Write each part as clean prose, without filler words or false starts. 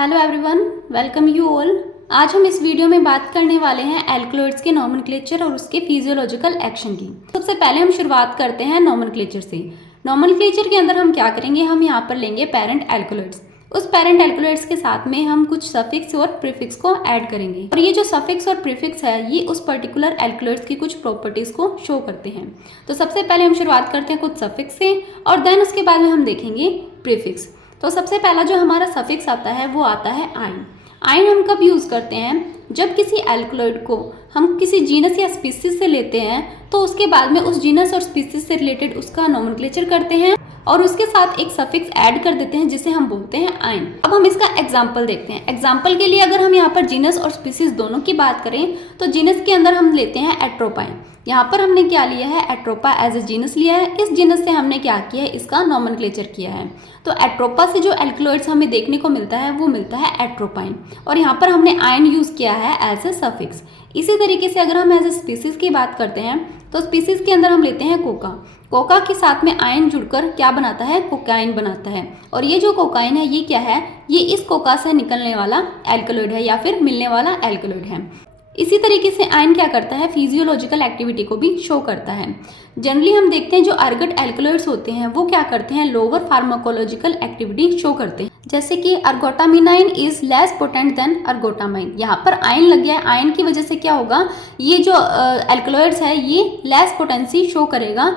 Hello everyone, welcome you all. आज हम इस वीडियो में बात करने वाले हैं एल्कलॉइड्स के नॉमेनक्लेचर और उसके फिजियोलॉजिकल एक्शन की। सबसे पहले हम शुरुआत करते हैं नॉमेनक्लेचर से। नॉमेनक्लेचर के अंदर हम क्या करेंगे, हम यहाँ पर लेंगे पेरेंट एल्कलॉइड्स। उस पेरेंट एल्कलॉइड्स के साथ में हम कुछ सफिक्स और प्रीफिक्स को ऐड करेंगे और ये जो सफिक्स और प्रीफिक्स है ये उस पर्टिकुलर एल्कलॉइड्स की कुछ प्रॉपर्टीज को शो करते हैं। तो सबसे पहले हम शुरुआत करते हैं कुछ सफिक्स से और देन उसके बाद में हम देखेंगे प्रीफिक्स। तो सबसे पहला जो हमारा सफिक्स आता है वो आता है आइन। आइन हम कब यूज़ करते हैं, जब किसी एल्कलॉइड को हम किसी जीनस या स्पीसीज से लेते हैं तो उसके बाद में उस जीनस और स्पीसीज से रिलेटेड उसका नॉमेनक्लेचर करते हैं और उसके साथ एक सफिक्स ऐड कर देते हैं जिसे हम बोलते हैं आइन। अब हम इसका एग्जाम्पल देखते हैं। एग्जाम्पल के लिए अगर हम यहाँ पर जीनस और स्पीसीज दोनों की बात करें तो जीनस के अंदर हम लेते हैं एट्रोपाइन। यहाँ पर हमने क्या लिया है, एट्रोपा एज ए जीनस लिया है। इस जीनस से हमने क्या किया है, इसका नॉमेनक्लेचर किया है। तो एट्रोपा से जो एल्कलॉइड्स हमें देखने को मिलता है वो मिलता है एट्रोपाइन और यहाँ पर हमने आइन यूज़ किया है एज ए सफिक्स। इसी तरीके से अगर हम एज ए स्पीसीज की बात करते हैं तो स्पीसीज के अंदर हम लेते हैं कोका। कोका के साथ में आयन जुड़कर क्या बनाता है, कोकाइन बनाता है। और ये जो कोकाइन है ये क्या है, ये इस कोका से निकलने वाला एल्कलॉइड है या फिर मिलने वाला एल्कलॉइड है। इसी तरीके से आयन क्या करता है, फिजियोलॉजिकल एक्टिविटी को भी शो करता है। जनरली हम देखते हैं जो अर्गट एल्कलॉइड्स होते हैं वो क्या करते हैं, लोअर फार्माकोलॉजिकल एक्टिविटी शो करते हैं। जैसे कि ergotaminine is less potent than ergotamine. यहाँ पर आयन लग गया है, आयन की वजह से क्या होगा, ये जो एल्कलॉइड्स है ये लेस पोटेंसी शो करेगा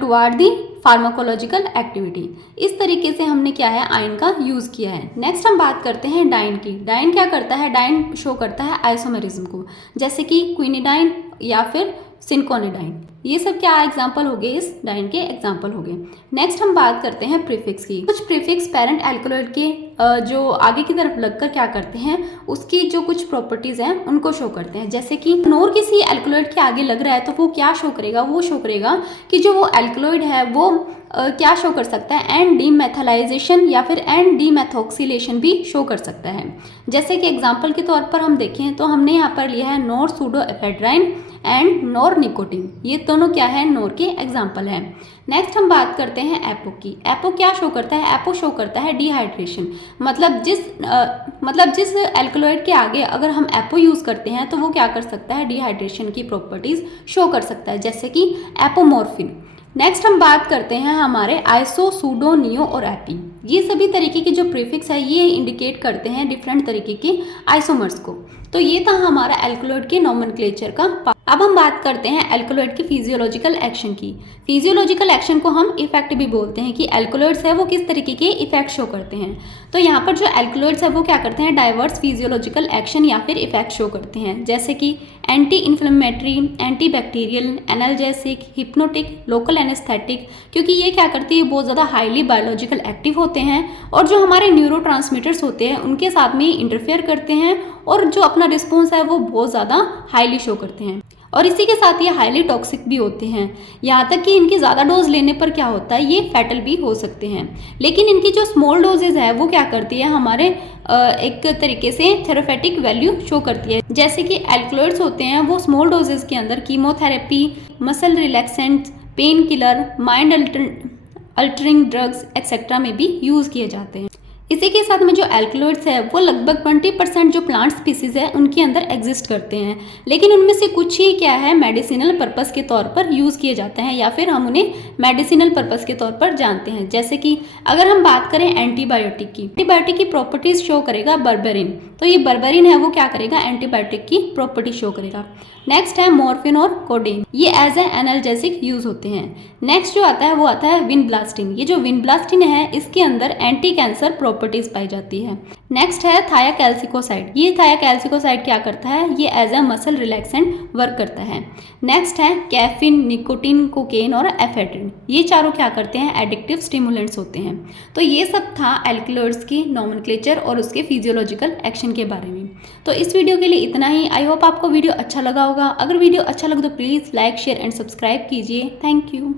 टुवार्ड दी फार्माकोलॉजिकल एक्टिविटी। इस तरीके से हमने क्या है, आयन का यूज़ किया है। नेक्स्ट हम बात करते हैं डाइन की। डाइन क्या करता है, डाइन शो करता है आइसोमेरिज्म को, जैसे कि क्विनिडाइन या फिर सिंकोनिडाइन। ये सब क्या एग्जाम्पल हो गए, इस डाइन के एग्जाम्पल हो गए। नेक्स्ट हम बात करते हैं प्रीफिक्स की। कुछ प्रीफिक्स पेरेंट एल्कलॉइड के जो आगे की तरफ लगकर क्या करते हैं, उसकी जो कुछ प्रॉपर्टीज हैं उनको शो करते हैं। जैसे कि नोर किसी एल्कलॉइड के आगे लग रहा है तो वो क्या शो करेगा, वो शो करेगा कि जो वो एल्कलॉइड है वो क्या शो कर सकता है, एंड डीमेथलाइजेशन या फिर एंड डीमेथॉक्सिलेशन भी शो कर सकता है। जैसे कि एग्जाम्पल के तौर पर हम देखें तो हमने यहाँ पर लिया है नोर सूडोएफेड्राइन एंड नोर निकोटीन। ये दोनों क्या है, नोर के एग्जाम्पल हैं। नेक्स्ट हम बात करते हैं एपो की। एपो क्या शो करता है, एपो शो करता है डिहाइड्रेशन। मतलब जिस एल्कलॉइड के आगे अगर हम एपो यूज़ करते हैं तो वो क्या कर सकता है, डिहाइड्रेशन की प्रॉपर्टीज शो कर सकता है, जैसे कि एपोमॉर्फिन। नेक्स्ट हम बात करते हैं हमारे आइसो, सूडो, नियो और एपी। ये सभी तरीके के जो प्रीफिक्स है ये इंडिकेट करते हैं डिफरेंट तरीके के आइसोमर्स को। तो ये था हमारा एल्कलॉइड के नॉमेनक्लेचर का पार्ट। अब हम बात करते हैं एल्कलॉइड की फिजियोलॉजिकल एक्शन की। फिजियोलॉजिकल एक्शन को हम इफेक्ट भी बोलते हैं कि एल्कलॉइड्स है वो किस तरीके के इफेक्ट शो करते हैं। तो यहाँ पर जो एल्कलॉइड्स है वो क्या करते हैं, डाइवर्स फिजियोलॉजिकल एक्शन या फिर इफेक्ट शो करते हैं, जैसे कि anti inflammatory, anti bacterial, analgesic, hypnotic, local anaesthetic. क्योंकि ये क्या करते हैं, बहुत ज़्यादा हाईली बायोलॉजिकल एक्टिव होते हैं और जो हमारे न्यूरोट्रांसमीटर्स होते हैं उनके साथ में इंटरफेयर करते हैं और जो अपना रिस्पॉन्स है वो बहुत ज़्यादा हाईली शो करते हैं। और इसी के साथ ये हाईली टॉक्सिक भी होते हैं, यहाँ तक कि इनकी ज़्यादा डोज लेने पर क्या होता है, ये फैटल भी हो सकते हैं। लेकिन इनकी जो स्मॉल डोजेज है वो क्या करती है, हमारे एक तरीके से थेरापेटिक वैल्यू शो करती है। जैसे कि एल्कलॉइड्स होते हैं वो स्मॉल डोजेज के अंदर chemotherapy, muscle relaxant, pain killer, mind altering drugs etcetera में भी यूज़ किए जाते हैं। इसी के साथ में जो एल्कलॉइड्स है वो लगभग 20% जो प्लांट स्पीसीज है उनके अंदर एग्जिस्ट करते हैं, लेकिन उनमें से कुछ ही क्या है, मेडिसिनल पर्पस के तौर पर यूज़ किए जाते हैं या फिर हम उन्हें मेडिसिनल पर्पस के तौर पर जानते हैं। जैसे कि अगर हम बात करें एंटीबायोटिक की, एंटीबायोटिक की प्रॉपर्टीज शो करेगा बर्बेरिन। तो ये बर्बेरिन है वो क्या करेगा, एंटीबायोटिक की प्रॉपर्टी शो करेगा। नेक्स्ट है मॉर्फिन और कोडेन, ये एज ए एनाल्जेसिक यूज होते हैं। नेक्स्ट जो आता है वो आता है विनब्लास्टिन। ये जो विनब्लास्टिन है इसके अंदर एंटी कैंसर प्रॉपर्टीज पाई जाती है। नेक्स्ट है थायाकैल्सिकोसाइड। ये थायाकैल्सिकोसाइड क्या करता है, ये as a muscle relaxant work करता है। नेक्स्ट है कैफीन, निकोटीन, कोकेन और एफेड्रिन। ये चारों क्या करते हैं, एडिक्टिव स्टिमुलेंट्स होते हैं। तो ये सब था एल्कलॉइड्स की नॉमेनक्लेचर और उसके फिजियोलॉजिकल एक्शन के बारे में। तो इस वीडियो के लिए इतना ही। आई होप आपको वीडियो अच्छा लगा होगा। अगर वीडियो अच्छा लगे तो please like, share and subscribe कीजिए। Thank you.